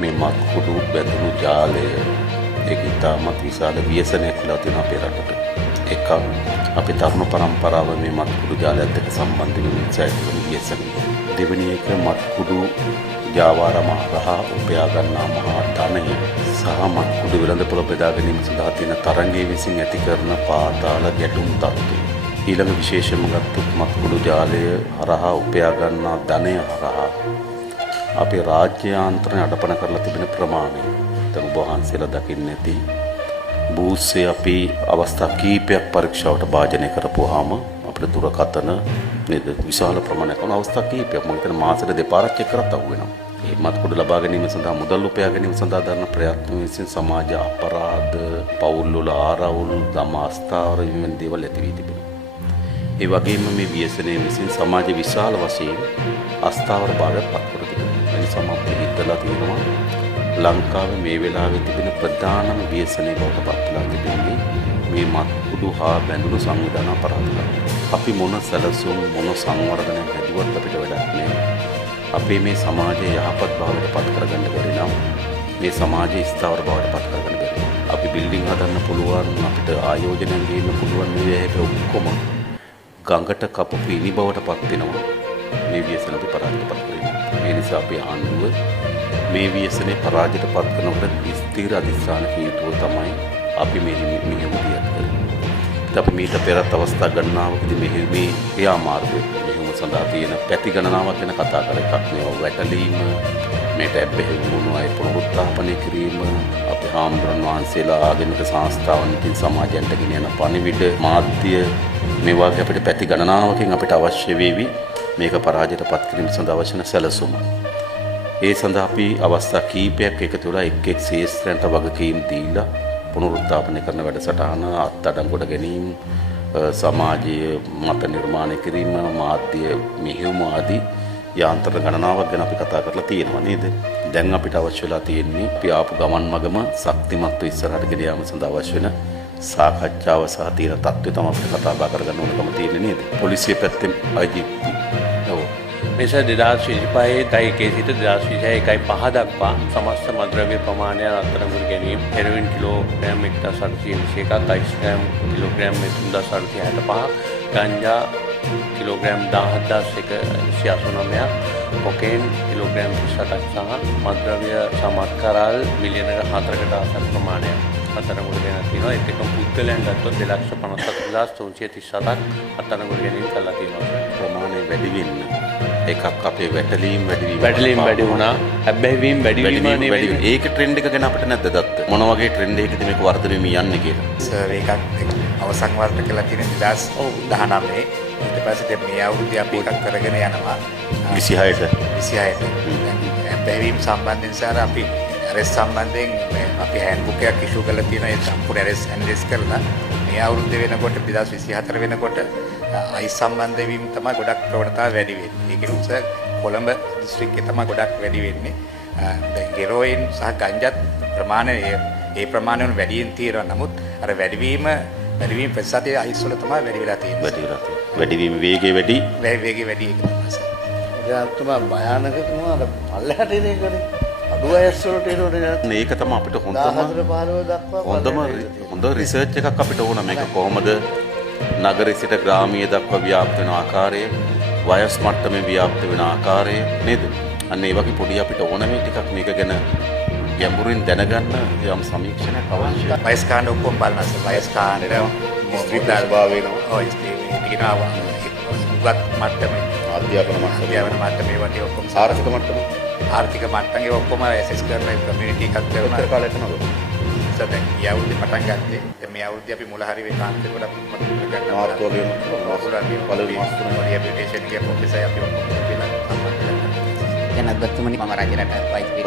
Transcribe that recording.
මේ මත් කුඩු බැඳුණු ජාලය ඒක ඉතාමත් විශාල ව්‍යසනයක් කියලා තියෙනවා අපේ රටට. එකක් අපේ තරුණ පරම්පරාව මේ මත් කුඩු ජාලයත් එක්ක සම්බන්ධ වෙන නිසා ඇතිවන ව්‍යසනය. දෙවෙනි එක මත් කුඩු ජාවාරම රහ උපයා ගන්නා මහා ධනය සහ මත් කුඩු වෙළඳපොළ බෙදා ගැනීම සඳහා තියෙන තරංගයේ විසින් ඇති කරන පාතාල ගැටුම් තත්ත්වය. ඊළඟ විශේෂම ගත්තොත් මත් කුඩු ජාලය හරහා උපයා ගන්නා ධනය හරහා අපේ රාජ්‍ය යාන්ත්‍රණ අඩපණ කරලා තිබෙන ප්‍රමාණය. දැන් ඔබ වහන්සේලා දකින්න ඇති බූස්සේ අපි අවස්ථා කීපයක් පරීක්ෂාවට භාජනය කරපුවාම අපිට දුරකථන නේද විශාල ප්‍රමාණයක් වන අවස්ථා කීපයක් මම හිතන මාසෙට දෙපාරක් චෙක් කරත් අහු වෙනවා. මේ මත් කුඩු ලබා ගැනීම සඳහා මුදල් උපයා ගැනීම සඳහා දරන ප්‍රයත්න විසින් සමාජ අපරාධ පවුල් වල ආරවුල් දමාස්ථාවර වෙන දේවල් ඇති වී තිබෙනවා. ඒ වගේම මේ ව්‍යසනයේ විසින් සමාජ විශාල වශයෙන් අස්ථාවර භාවයක් පත් කර තිබෙනවා. ඒ නිසා මම හිතලා තියෙනවා ලංකාවේ මේ වෙලාවේ තිබෙන ප්‍රධානම ව්‍යසනයේ බවට පත් වෙලා තිබෙන්නේ මේ මත් කුඩු හා බැඳුණු සංවිධාන අපරාධ. අපි මොන සැලසුම් මොන සංවර්ධනයක් හැදුවත් අපිට වැඩක් නෑ. අපේ මේ සමාජයේ යහපත් භාවයට පත් කරගන්න බැරි නම් මේ සමාජයේ ස්ථාවර භාවයට පත් කරගන්න බැරි. අපි බිල්ඩින් හදන්න පුළුවන් අපිට ආයෝජනයන් ගේන්න පුළුවන් මේක ඔක්කොම ගඟට කපපු ඉනි බවට පත් වෙනවා. මේ ව්‍යසන අපි පරාජයටපත් කරනවා. ඒ නිසා අපි ආණ්ඩුව මේ ව්‍යසනේ පරාජයටපත් කරනකොට ස්ථිර අධිෂ්ඨාන හේතුව තමයි අපි මෙහෙම කරන්නේ. අපි මීට පෙරත් අවස්ථා ගණනාවකදී මේ ක්‍රියාමාර්ගය මෙහෙම සඳහා තියෙන පැති ගණනාවක් ගැන කතා කර එකක් මේවා වැටලීම මේට ඇබ්බැහි වුණු අය පුනරුත්ථාපනය කිරීම අපේ හාමුදුරන් වහන්සේලා ආගමික සංස්ථාවන්කින් සමාජයන්ට ගෙන යන පණිවිඩ මාධ්‍ය මේ වගේ අපිට පැති ගණනාවකින් අපිට අවශ්‍ය වේවි මේක පරාජයටපත් කිරීම සඳහා අවශ්‍ය නැ සැලසුම. ඒ සඳහා අපි අවස්ථා කීපයක් එකතු වෙලා එක් ශේෂ්ත්‍රයන්ට වගකීම් දීලා පුනරුත්ථාපනය කරන වැඩසටහන අත්අඩංගුවට ගැනීම සමාජීය මත නිර්මාණය කිරීම මාධ්‍ය මෙහෙයුම ආදී යාන්ත්‍රණ ගණනාවක් ගැන අපි කතා කරලා තියෙනවා නේද? දැන් අපිට අවශ්‍ය වෙලා තියෙන්නේ අපි ආපු ගමන් මගම ශක්තිමත්ව ඉස්සරහට ගෙන යාම සඳහා අවශ්‍ය වෙන සාකච්ඡාව සහ තීර තත්ත්වය තමයි අපිට කතා බහ කරගන්න ඕනකම තියෙන්නේ නේද? පොලිසිය පැත්තෙන් IGP මෙස 2025 තයිකේ සිට 2026 දක්වා සමස්ත මද්‍රව්‍ය ප්‍රමාණය අත්අඩංගුවට ගැනීම හෙරොයින් කිලෝග්‍රෑම් 1821ක් අයිස්ග්‍රෑම් කිලෝග්‍රෑම් 3165 ගංජා කිලෝග්‍රෑම් 17189ක් කොකේන් කිලෝග්‍රෑම් 38ක් සහ මද්‍රව්‍ය සමත්කරල් මිලියන 4කට ආසන්න ප්‍රමාණයක් අත්අඩංගුවට ගෙන තියෙනවා. ඒත් එකම පුද්ගලයන් ගත්තොත් 2,57,337ක් අත්අඩංගුවට ගැනීම කළා තියෙනවා. ප්‍රමාණය වැඩි වෙන්න එකක් අපේ වැටලීම් වැඩි වුණා. හැබැයි වැඩි වීම නෙවෙයි. ඒක ට්‍රෙන්ඩ් එක ගැන අපිට නැද්ද දත්ත? මොන වගේ ට්‍රෙන්ඩ් එකකද මේක වර්ධනය වෙමින් යන්නේ කියලා? සර් ඒකත් අවසන් වර්ධ කළා තියෙන 2019 ඊට පස්සේ දැන් මේ අවුරුද්දේ අපි එකක් කරගෙන යනවා 26ට බැවීම් සම්බන්ධයෙන් සර් අපි ඇරෙස් සම්බන්ධයෙන් අපි හෑන්ඩ්බුක් එකක් ඉෂුව කරලා තියෙනවා. ඒ සම්පූර්ණ ඇරෙස් කරලා මේ අවුරුද්ද වෙනකොට 2024 වෙනකොට අයිස් සම්බන්ධ වීම තමයි ගොඩක් ප්‍රවණතාව වැඩි වෙන්නේ. ඒක නිසා කොළඹ දිස්ත්‍රික්කේ තමයි ගොඩක් වැඩි වෙන්නේ. දැන් හෙරෝයින් සහ ගංජාත් ප්‍රමාණය ඒ ප්‍රමාණයෙන් වැඩියෙන් තියෙනවා. නමුත් අර වැඩිවීම ප්‍රතිශතයේ අයිස් වල තමයි වැඩි වෙලා තියෙන්නේ. වැඩිවීම වේගය වැඩි. වේගය වැඩි ඒක තමයි සර්. ඒක තමයි භයානක තමයි අර පල්ලෙහාට එන එකනේ. අඩු අයස් වලට එනෝනේ. මේක තමයි අපිට 14 15 දක්වා හොඳ රිසර්ච් එකක් අපිට ඕන මේක කොහොමද නගරේ සිට ග්‍රාමීය දක්වා ව්‍යාප්ත වෙන ආකාරය වයස් මට්ටමේ ව්‍යාප්ත වෙන ආකාරය නේද? අන්න ඒ වගේ පොඩි අපිට ඕන මේ ටිකක් මේක ගැන ගැඹුරින් දැනගන්න යම් සමීක්ෂණයක් අවශ්‍යයි. වයස් කාණ්ඩ ඔක්කොම බලනවා සර්. වයස් කාණ්ඩ ස්ත්‍රීත්ව භාව වෙනවා. ඔය ස්ත්‍රීත්ව උගත් මට්ටමේ අධ්‍යාපන මට්ටමේ වගේ ඔක්කොම ආර්ථික මට්ටම ඒ ඔක්කොම ඇසස් කරලා කමියුනිටි එකක් කරනවා. උත්තර කාලයට නේද? දැන් මේ අවුරුද්දේ පටන් ගත්තේ. දැන් මේ අවුරුද්දේ අපි මුල හරි වේකාන්තේ කොට අපි මතක කරගන්න මාර්තු වගේ පළවෙනි මාස තුන රිහැබිලිටේෂන් එකේ ප්‍රොෆෙසර් අපි ඔක්කොම කියලා සම්බන්ධ වෙනවා. ජනාධිපතිතුමනි මම රජරට වෛද්‍ය